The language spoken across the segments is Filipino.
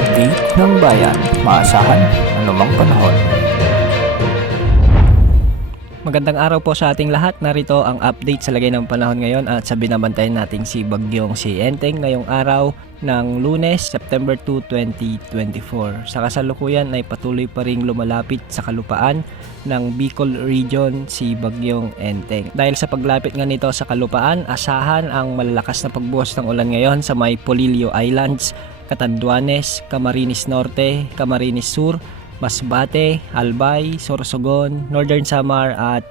update ng bayan, maasahan anumang panahon. Magandang araw po sa ating lahat. Narito ang update sa lagay ng panahon ngayon at sa binabantayan nating si Bagyong si Enteng ngayong araw ng Lunes, September 2, 2024. Sa kasalukuyan ay patuloy pa ring lumalapit sa kalupaan ng Bicol Region si Bagyong Enteng. Dahil sa paglapit nga nito sa kalupaan, asahan ang malalakas na pagbuhos ng ulan ngayon sa may Polillo Islands, Catanduanes, Camarines Norte, Camarines Sur, Masbate, Albay, Sorsogon, Northern Samar at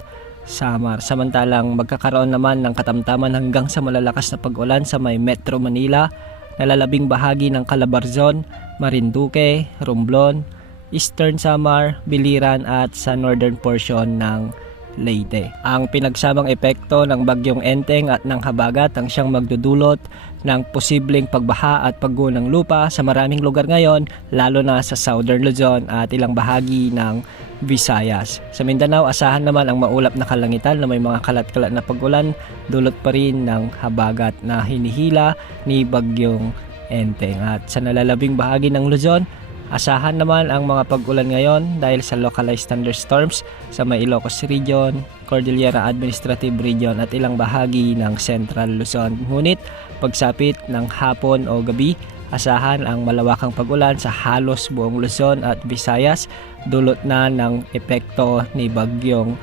Samar. Samantalang magkakaroon naman ng katamtaman hanggang sa malalakas na pag-ulan sa may Metro Manila, nalalabing bahagi ng Calabarzon, Marinduque, Romblon, Eastern Samar, Biliran at sa northern portion ng Leyte. Ang pinagsamang epekto ng Bagyong Enteng at ng habagat ang siyang magdudulot ng posibleng pagbaha at pagguho ng lupa sa maraming lugar ngayon, lalo na sa Southern Luzon at ilang bahagi ng Visayas. Sa Mindanao, asahan naman ang maulap na kalangitan na may mga kalat-kalat na pag-ulan, dulot pa rin ng habagat na hinihila ni Bagyong Enteng. At sa nalalabing bahagi ng Luzon, asahan naman ang mga pag-ulan ngayon dahil sa localized thunderstorms sa may Ilocos Region, Cordillera Administrative Region at ilang bahagi ng Central Luzon. Ngunit pagsapit ng hapon o gabi, asahan ang malawakang pag-ulan sa halos buong Luzon at Visayas, dulot na ng epekto ni Bagyong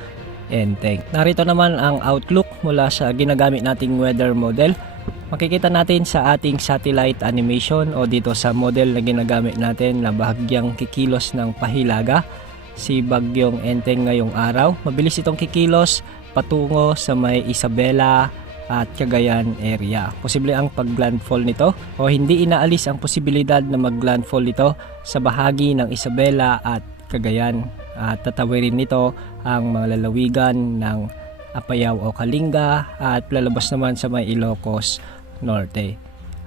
Enteng. Narito naman ang outlook mula sa ginagamit nating weather model. Makikita natin sa ating satellite animation o dito sa model na ginagamit natin na bahagyang kikilos ng pahilaga si Bagyong Enteng ngayong araw. Mabilis itong kikilos patungo sa may Isabela at Cagayan area. Posible ang pag-landfall nito o hindi inaalis ang posibilidad na mag-landfall nito sa bahagi ng Isabela at Cagayan. At tatawirin nito ang mga lalawigan ng Apayao o Kalinga at lalabas naman sa may Ilocos Norte.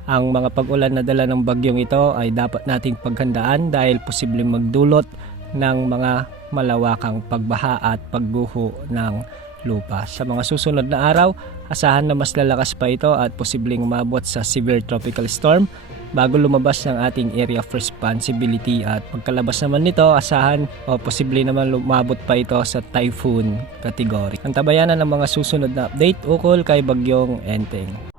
Ang mga pag-ulan na dala ng bagyong ito ay dapat nating paghandaan dahil posibleng magdulot ng mga malawakang pagbaha at pagguho ng lupa. Sa mga susunod na araw, asahan na mas lalakas pa ito at posibleng umabot sa severe tropical storm bago lumabas ng ating area of responsibility, at pagkalabas naman nito, asahan o posible naman lumabot pa ito sa typhoon category. Ang tabayanan ng mga susunod na update ukol kay Bagyong Enteng.